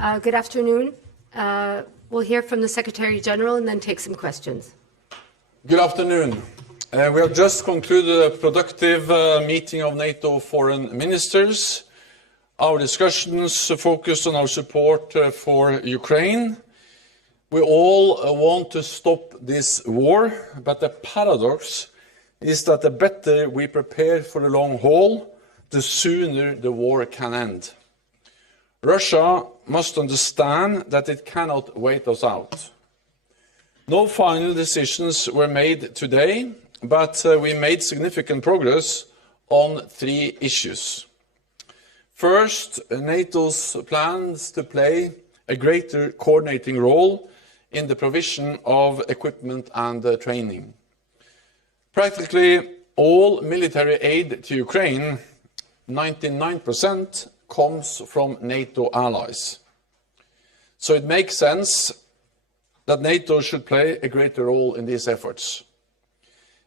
Good afternoon. We'll hear from the Secretary General and then take some questions. Good afternoon. We have just concluded a productive meeting of NATO foreign ministers. Our discussions focused on our support for Ukraine. We all want to stop this war, but the paradox is that the better we prepare for the long haul, the sooner the war can end. Russia must understand that it cannot wait us out. No final decisions were made today, but we made significant progress on 3 issues. First, NATO's plans to play a greater coordinating role in the provision of equipment and training. Practically all military aid to Ukraine, 99%, comes from NATO allies. So it makes sense that NATO should play a greater role in these efforts.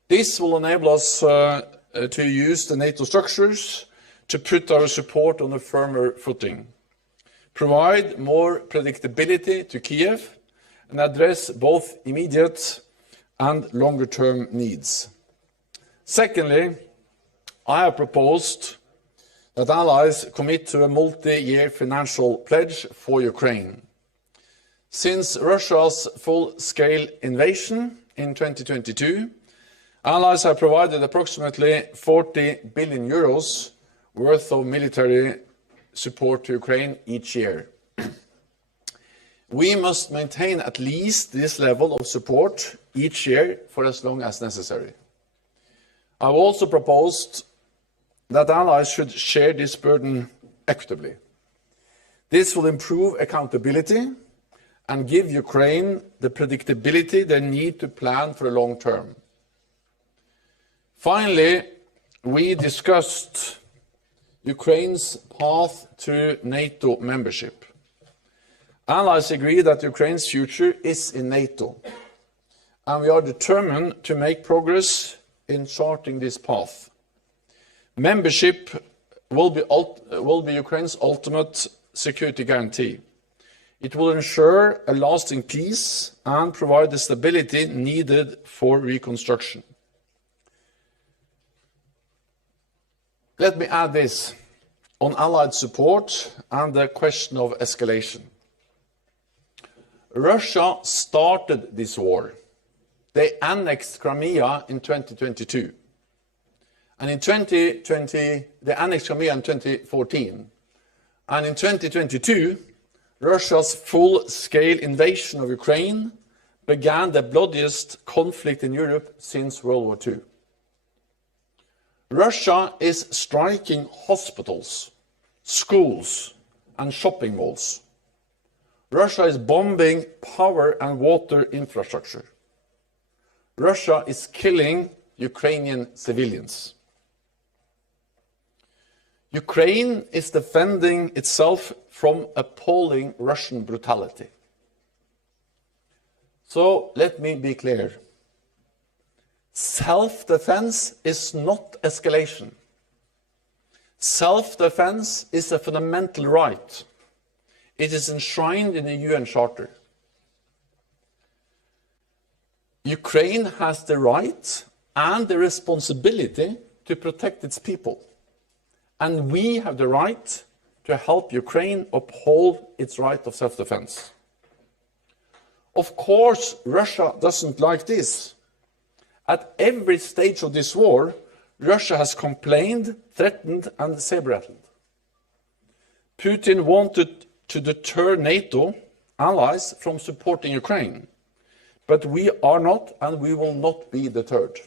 This will enable us to use the NATO structures to put our support on a firmer footing, provide more predictability to Kiev, and address both immediate and longer-term needs. Secondly, I have proposed that allies commit to a multi-year financial pledge for Ukraine. Since Russia's full-scale invasion in 2022, allies have provided approximately 40 billion euros worth of military support to Ukraine each year. We must maintain at least this level of support each year for as long as necessary. I have also proposed that allies should share this burden equitably. This will improve accountability and give Ukraine the predictability they need to plan for the long term. Finally, we discussed Ukraine's path to NATO membership. Allies agree that Ukraine's future is in NATO, and we are determined to make progress in charting this path. Membership will be Ukraine's ultimate security guarantee. It will ensure a lasting peace and provide the stability needed for reconstruction. Let me add this on Allied support and the question of escalation. Russia started this war. They annexed Crimea in 2022. And in 2020, they annexed Crimea in 2014. And in 2022, Russia's full-scale invasion of Ukraine began the bloodiest conflict in Europe since World War II. Russia is striking hospitals, schools, and shopping malls. Russia is bombing power and water infrastructure. Russia is killing Ukrainian civilians. Ukraine is defending itself from appalling Russian brutality. So let me be clear. Self-defense is not escalation. Self-defense is a fundamental right. It is enshrined in the UN Charter. Ukraine has the right and the responsibility to protect its people. And we have the right to help Ukraine uphold its right of self-defense. Of course, Russia doesn't like this. At every stage of this war, Russia has complained, threatened, and saber-rattled. Putin wanted to deter NATO allies from supporting Ukraine. But we are not, and we will not be deterred.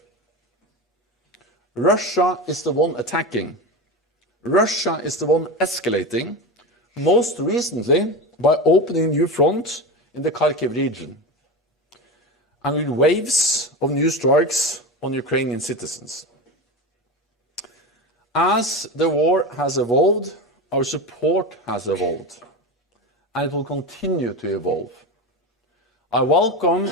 Russia is the one attacking. Russia is the one escalating, most recently by opening a new front in the Kharkiv region, and with waves of new strikes on Ukrainian citizens. As the war has evolved, our support has evolved, and it will continue to evolve. I welcome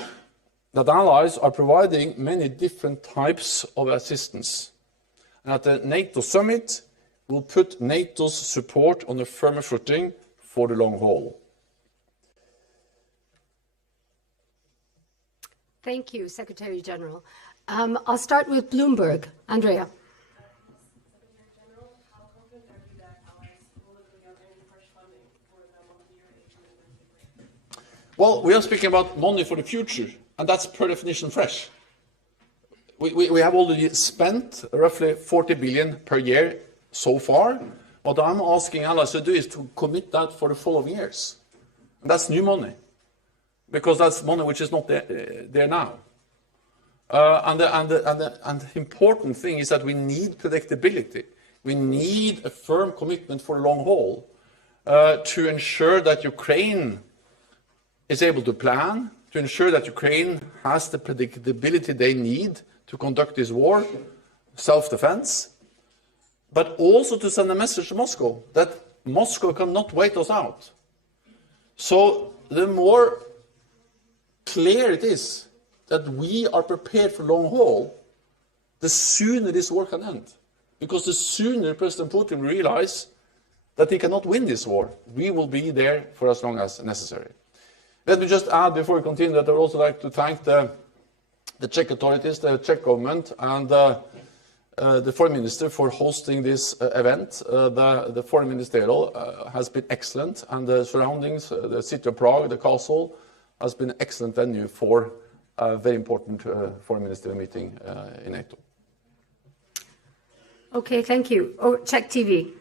that allies are providing many different types of assistance. And at the NATO summit, we'll put NATO's support on a firmer footing for the long haul. Thank you, Secretary General. I'll start with Bloomberg. Andrea. Well, we are speaking about money for the future, and that's per definition fresh. We have already spent roughly 40 billion per year so far. What I'm asking allies to do is to commit that for the following years. And that's new money, because that's money which is not there now. And the important thing is that we need predictability. We need a firm commitment for the long haul to ensure that Ukraine is able to plan, to ensure that Ukraine has the predictability they need to conduct this war, self-defense, but also to send a message to Moscow that Moscow cannot wait us out. So the more clear it is that we are prepared for long haul, the sooner this war can end. Because the sooner President Putin realizes that he cannot win this war, we will be there for as long as necessary. Let me just add, before we continue, that I would also like to thank the Czech authorities, the Czech government, and the foreign minister for hosting this event. The foreign ministerial has been excellent, and the surroundings, the city of Prague, the castle, has been an excellent venue for a very important foreign ministerial meeting in NATO. Okay, thank you. Oh, Czech TV.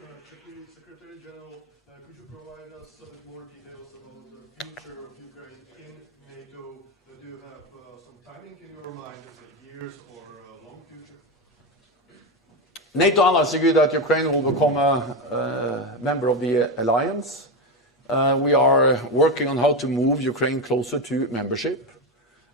Secretary General, could you provide us a bit more details about the future of Ukraine in NATO? Do you have some timing in your mind? Is it years or a long future? NATO allies agree that Ukraine will become a member of the alliance. We are working on how to move Ukraine closer to membership.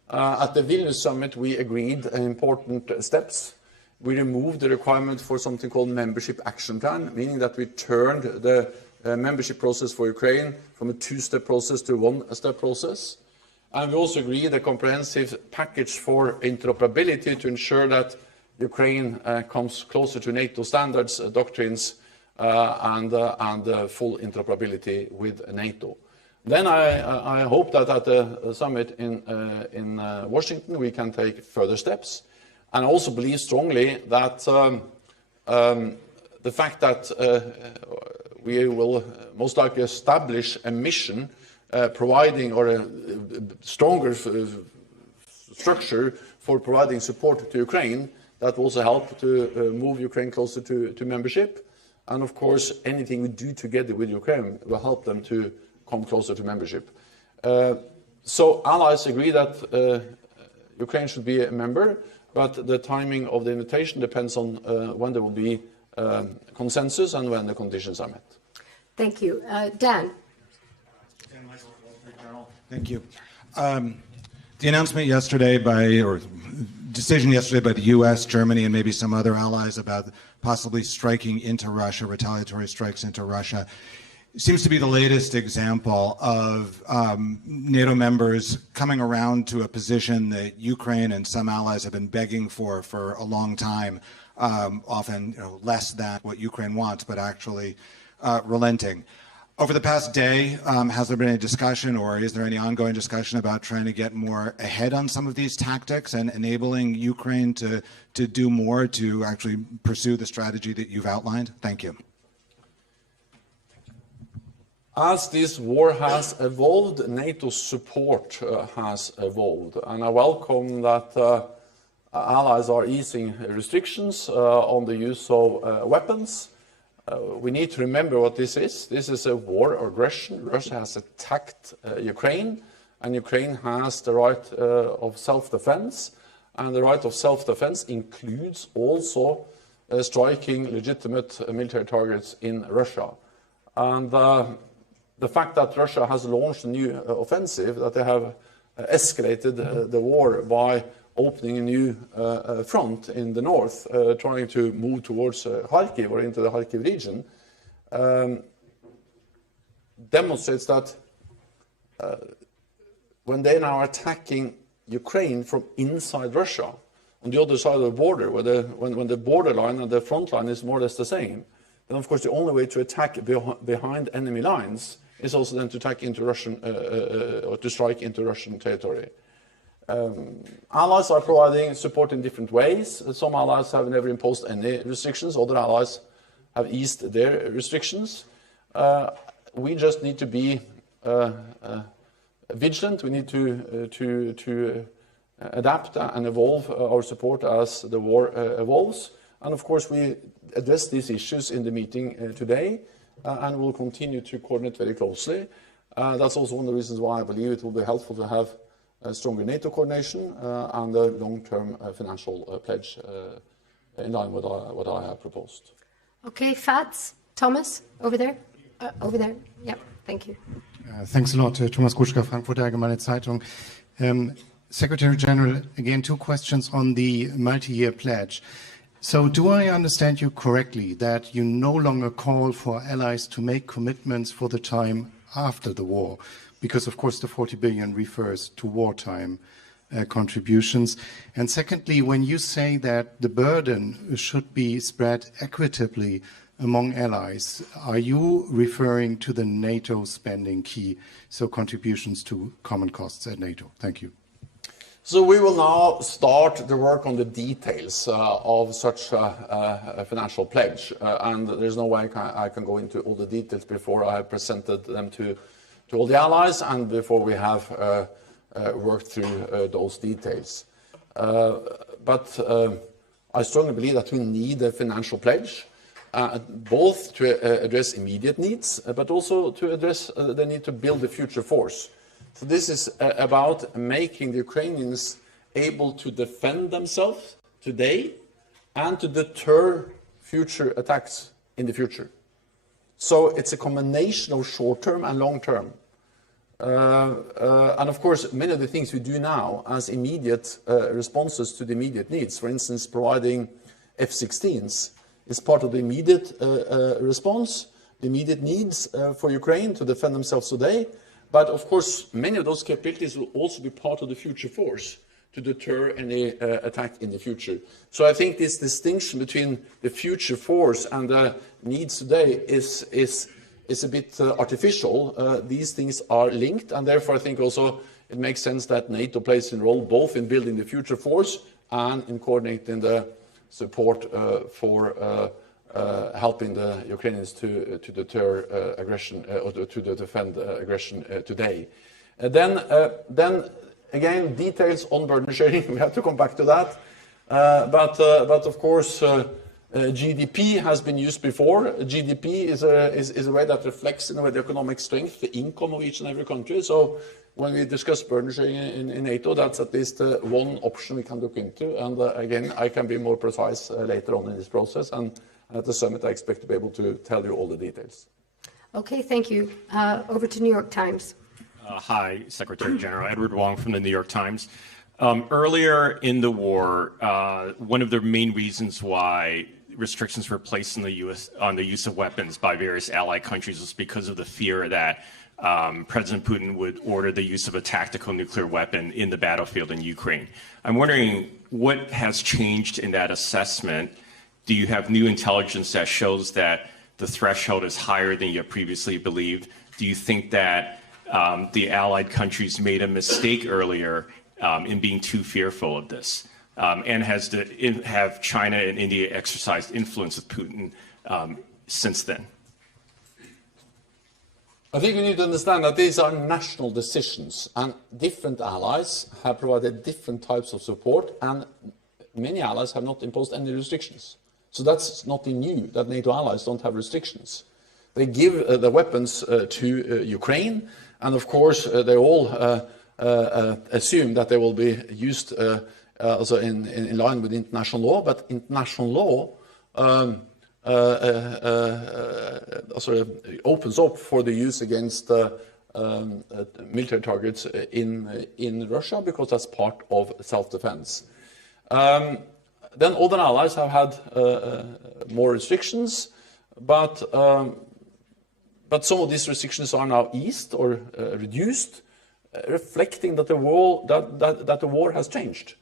At the Vilnius summit, we agreed on important steps. We removed the requirement for something called membership action plan, meaning that we turned the membership process for Ukraine from a two-step process to a one-step process. And we also agreed a comprehensive package for interoperability to ensure that Ukraine comes closer to NATO standards, doctrines, and full interoperability with NATO. Then I hope that at the summit in Washington we can take further steps. And I also believe strongly that the fact that we will most likely establish a mission providing or a stronger structure for providing support to Ukraine, that will also help to move Ukraine closer to membership. And of course, anything we do together with Ukraine will help them to come closer to membership. So allies agree that Ukraine should be a member, but the timing of the invitation depends on when there will be consensus and when the conditions are met. Thank you. Dan. Thank you. The announcement yesterday or decision yesterday by the U.S., Germany, and maybe some other allies about possibly striking into Russia, retaliatory strikes into Russia, seems to be the latest example of NATO members coming around to a position that Ukraine and some allies have been begging for a long time, often less than what Ukraine wants, but actually relenting. Over the past day, has there been any discussion, or is there any ongoing discussion about trying to get more ahead on some of these tactics and enabling Ukraine to do more to actually pursue the strategy that you've outlined? Thank you. As this war has evolved, NATO's support has evolved, and I welcome that allies are easing restrictions on the use of weapons. We need to remember what this is. This is a war of aggression. Russia has attacked Ukraine, and Ukraine has the right of self-defense, and the right of self-defense includes also striking legitimate military targets in Russia. And the fact that Russia has launched a new offensive, that they have escalated the war by opening a new front in the north, trying to move towards Kharkiv or into the Kharkiv region, demonstrates that when they now are attacking Ukraine from inside Russia, on the other side of the border, where when the borderline and the front line is more or less the same, then of course the only way to attack behind enemy lines is also then to attack into Russian or to strike into Russian territory. allies are providing support in different ways. Some allies have never imposed any restrictions. Other allies have eased their restrictions. We just need to be vigilant. We need to adapt and evolve our support as the war evolves. And of course, we address these issues in the meeting today, and will continue to coordinate very closely. That's also one of the reasons why I believe it will be helpful to have a stronger NATO coordination and a long-term financial pledge in line with what I have proposed. Okay, Fats, Thomas, over there. Over there. Yeah, thank you. Thanks a lot, Thomas Kuschka, Frankfurter Allgemeine Zeitung. Secretary General, again, 2 questions on the multi-year pledge. So do I understand you correctly that you no longer call for allies to make commitments for the time after the war? Because, of course, the 40 billion refers to wartime contributions. And secondly, when you say that the burden should be spread equitably among allies, are you referring to the NATO spending key, so contributions to common costs at NATO? Thank you. So we will now start the work on the details of such a financial pledge. And there's no way I can go into all the details before I have presented them to all the allies and before we have worked through those details. But I strongly believe that we need a financial pledge, both to address immediate needs, but also to address the need to build a future force. So this is about making the Ukrainians able to defend themselves today and to deter future attacks in the future. So it's a combination of short-term and long-term. And of course, many of the things we do now as immediate responses to the immediate needs, for instance, providing F-16s, is part of the immediate response, the immediate needs for Ukraine to defend themselves today. But of course, many of those capabilities will also be part of the future force to deter any attack in the future. So I think this distinction between the future force and the needs today is a bit artificial. These things are linked, and therefore I think also it makes sense that NATO plays a role both in building the future force and in coordinating the support for helping the Ukrainians to deter aggression or to defend aggression today. Then again, details on burden sharing. We have to come back to that. But of course, GDP has been used before. GDP is a way that reflects in a way the economic strength, the income of each and every country. So when we discuss burden sharing in NATO, that's at least one option we can look into. And again, I can be more precise later on in this process. And at the summit, I expect to be able to tell you all the details. Okay, thank you. Over to New York Times. Hi, Secretary General. Edward Wong from the New York Times. Earlier in the war, one of the main reasons why restrictions were placed in the US on the use of weapons by various allied countries was because of the fear that President Putin would order the use of a tactical nuclear weapon in the battlefield in Ukraine. I'm wondering what has changed in that assessment. Do you have new intelligence that shows that the threshold is higher than you previously believed? Do you think that the allied countries made a mistake earlier in being too fearful of this? And have China and India exercised influence with Putin since then? I think we need to understand that these are national decisions, and different allies have provided different types of support, and many allies have not imposed any restrictions. So that's nothing new, that NATO allies don't have restrictions. They give the weapons to Ukraine, and of course they all assume that they will be used also in line with international law, but international law opens up for the use against military targets in Russia, because that's part of self-defense. Then other allies have had more restrictions, but some of these restrictions are now eased or reduced, reflecting that the war has changed.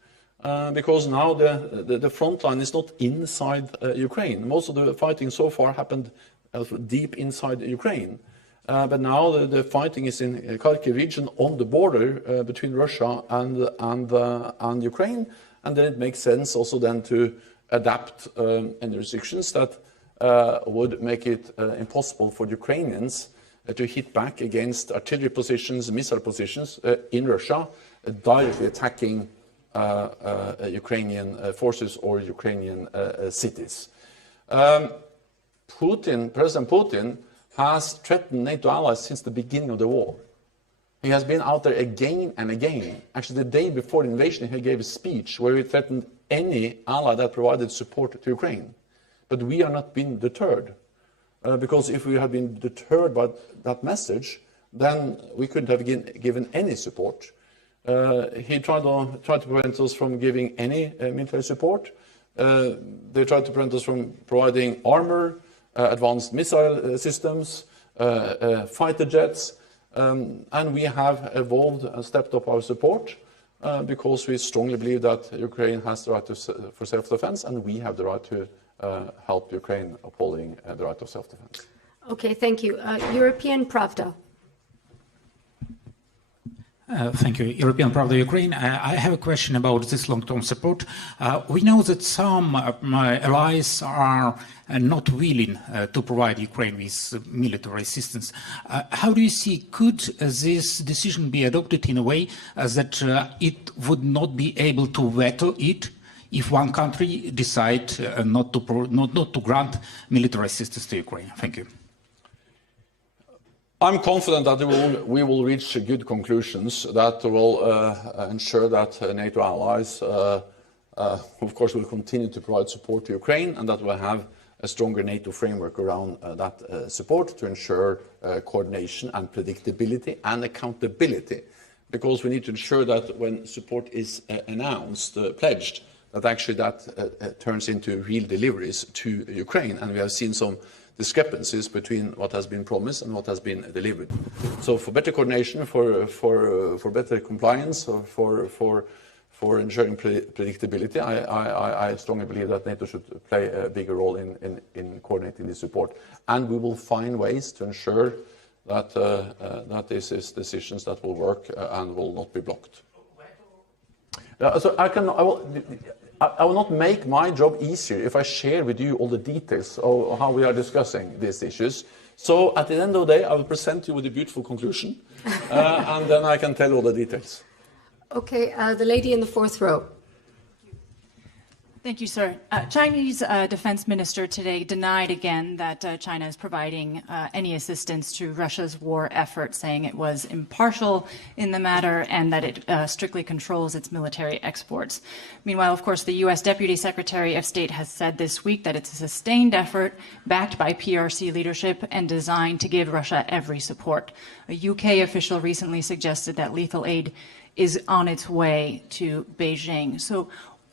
Because now the front line is not inside Ukraine. Most of the fighting so far happened deep inside Ukraine. But now the fighting is in Kharkiv region on the border between Russia and Ukraine, and then it makes sense also then to adapt any restrictions that would make it impossible for the Ukrainians to hit back against artillery positions, missile positions in Russia, directly attacking Ukrainian forces or Ukrainian cities. President Putin has threatened NATO allies since the beginning of the war. He has been out there again and again. Actually, the day before the invasion, he gave a speech where he threatened any ally that provided support to Ukraine. But we are not being deterred. Because if we had been deterred by that message, then we couldn't have given any support. He tried to prevent us from giving any military support. They tried to prevent us from providing armor, advanced missile systems, fighter jets, and we have evolved and stepped up our support because we strongly believe that Ukraine has the right for self-defense, and we have the right to help Ukraine upholding the right of self-defense. Okay, thank you. European Pravda. Thank you. European Pravda Ukraine. I have a question about this long-term support. We know that some allies are not willing to provide Ukraine with military assistance. How do you see, could this decision be adopted in a way that it would not be able to veto it if one country decides not to grant military assistance to Ukraine? Thank you. I'm confident that we will reach good conclusions that will ensure that NATO allies, of course, will continue to provide support to Ukraine, and that we'll have a stronger NATO framework around that support to ensure coordination and predictability and accountability. Because we need to ensure that when support is announced, pledged, that actually that turns into real deliveries to Ukraine. And we have seen some discrepancies between what has been promised and what has been delivered. So for better coordination, for better compliance, for ensuring predictability, I strongly believe that NATO should play a bigger role in coordinating this support. And we will find ways to ensure that that this is decisions that will work and will not be blocked. So I will not make my job easier if I share with you all the details of how we are discussing these issues. So at the end of the day, I will present you with a beautiful conclusion, and then I can tell all the details. Okay, the lady in the fourth row. Thank you, sir. Chinese defense minister today denied again that China is providing any assistance to Russia's war effort, saying it was impartial in the matter and that it strictly controls its military exports. Meanwhile, of course, the U.S. Deputy Secretary of State has said this week that it's a sustained effort backed by PRC leadership and designed to give Russia every support. A UK official recently suggested that lethal aid is on its way to Beijing. So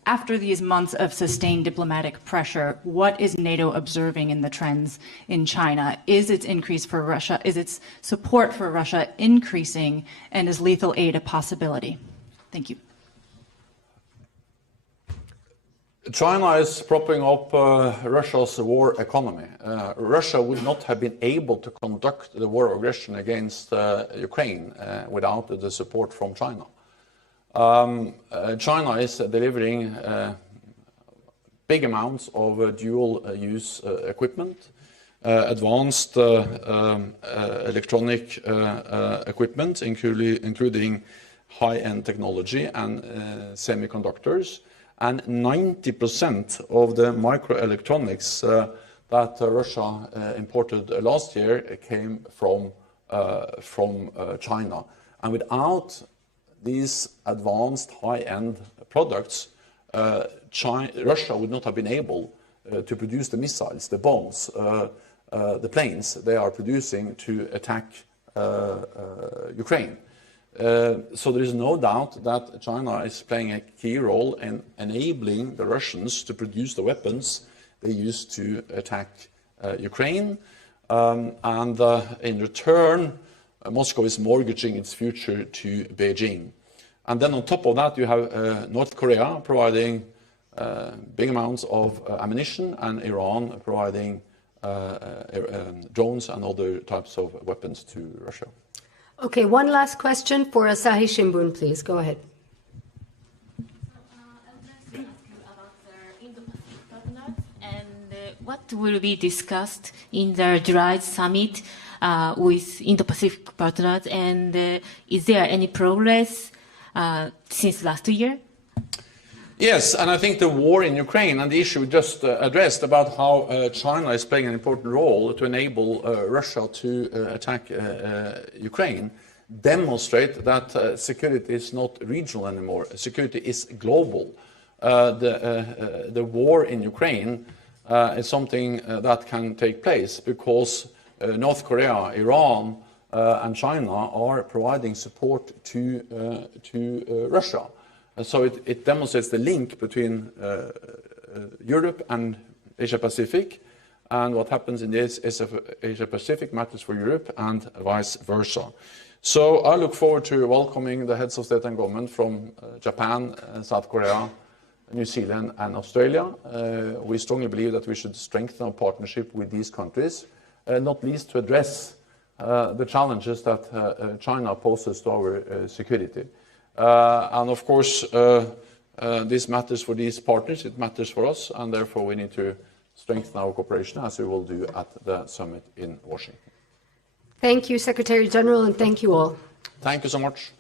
after these months of sustained diplomatic pressure, what is NATO observing in the trends in China? Is its increase for Russia, is its support for Russia increasing, and is lethal aid a possibility? Thank you. China is propping up Russia's war economy. Russia would not have been able to conduct the war of aggression against Ukraine without the support from China. China is delivering big amounts of dual-use equipment, advanced electronic equipment, including high-end technology and semiconductors, and 90% of the microelectronics that Russia imported last year came from China. And without these advanced high-end products, Russia would not have been able to produce the missiles, the bombs, the planes they are producing to attack Ukraine. So there is no doubt that China is playing a key role in enabling the Russians to produce the weapons they use to attack Ukraine. And in return, Moscow is mortgaging its future to Beijing. And then on top of that, you have North Korea providing big amounts of ammunition and Iran providing drones and other types of weapons to Russia. Okay, one last question for Asahi Shimbun, please. Go ahead. I would like to ask you about the Indo-Pacific partners and what will be discussed in the July summit with Indo-Pacific partners, and is there any progress since last year? Yes, and I think the war in Ukraine and the issue we just addressed about how China is playing an important role to enable Russia to attack Ukraine demonstrate that security is not regional anymore. Security is global. The war in Ukraine is something that can take place because North Korea, Iran, and China are providing support to Russia. So it demonstrates the link between Europe and Asia-Pacific, and what happens in this Asia-Pacific matters for Europe and vice versa. So I look forward to welcoming the heads of state and government from Japan, South Korea, New Zealand and Australia. We strongly believe that we should strengthen our partnership with these countries, not least to address the challenges that China poses to our security. And of course, this matters for these partners, it matters for us, and therefore we need to strengthen our cooperation as we will do at the summit in Washington. Thank you, Secretary General, and thank you all. Thank you so much.